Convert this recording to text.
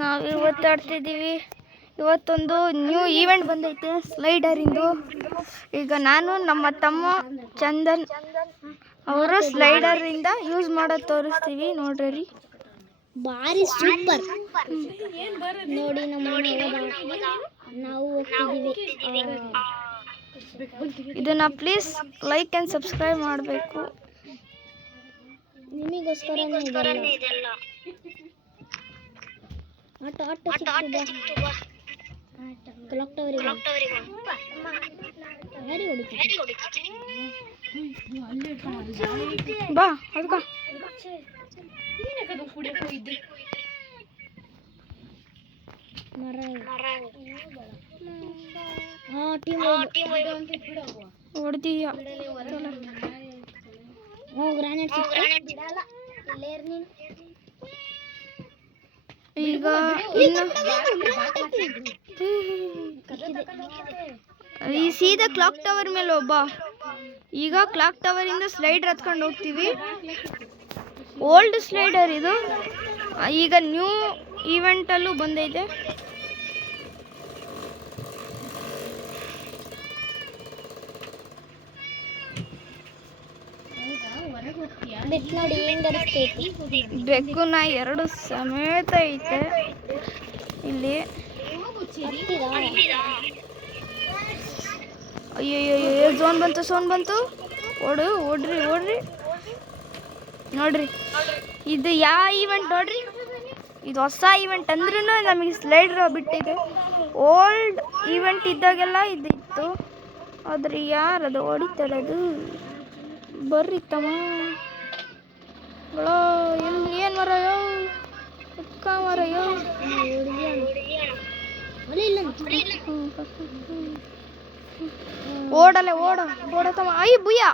ನಾವು ಇವತ್ತು ಆಡ್ತಿದ್ದೀವಿ. ಇವತ್ತೊಂದು ನ್ಯೂ ಈವೆಂಟ್ ಬಂದೈತೆ ಸ್ಲೈಡರಿಂದು. ಈಗ ನಾನು ನಮ್ಮ ತಮ್ಮ ಚಂದನ್ ಅವರು ಸ್ಲೈಡರಿಂದ ಯೂಸ್ ಮಾಡೋದು ತೋರಿಸ್ತೀವಿ. ನೋಡ್ರಿ ಬಾರಿ ಸೂಪರ್ ನೋಡಿ. ನಾವು ಇದನ್ನ ಪ್ಲೀಸ್ ಲೈಕ್ ಆ್ಯಂಡ್ ಸಬ್ಸ್ಕ್ರೈಬ್ ಮಾಡಬೇಕು. ನಿಮಗೋಸ್ಕರನೇ ಇದೆಲ್ಲ. ಕ್ಲಾಕ್ ಟವರಿಗೆ ಬಾ ಅದಕ್ಕ ಹೊಡೆದೀಯ. ಈಗ ಈ ಸೀದಾ ಕ್ಲಾಕ್ ಟವರ್ ಮೇಲೆ ಒಬ್ಬ. ಈಗ ಕ್ಲಾಕ್ ಟವರ್ ಇಂದ ಸ್ಲೈಡರ್ ಹತ್ಕೊಂಡು ಹೋಗ್ತೀವಿ. ಓಲ್ಡ್ ಸ್ಲೈಡರ್ ಇದು. ಈಗ ನ್ಯೂ ಈವೆಂಟ್ ಅಲ್ಲೂ ಬಂದೈತೆ. ಬೆಕ್ಕುನ ಎರಡು ಸಮೇತ ಐತೆ ಇಲ್ಲಿ. ಅಯ್ಯಯ್ಯೋ ಝೋನ್ ಬಂತು. ಓಡ್ರಿ ನೋಡ್ರಿ. ಇದು ಯಾವ ಈವೆಂಟ್ ನೋಡ್ರಿ. ಇದು ಹೊಸ ಈವೆಂಟ್ ಅಂದ್ರೂ ನಮಗೆ ಸ್ಲೈಡರ್ ಬಿಟ್ಟಿದೆ. ಓಲ್ಡ್ ಈವೆಂಟ್ ಇದ್ದಾಗೆಲ್ಲ ಇದಿತ್ತು. ಆದ್ರೆ ಯಾರದು ಹೊಡಿತಾರದು? ಬರ್ರಿ ತಮ್ಮ ಏನು ಮರಯೋ ಅಕ್ಕ ಮರಯೋ. ಓಡ ತಮ್ಮ. ಅಯ್ಯ ಬುಯ್ಯ.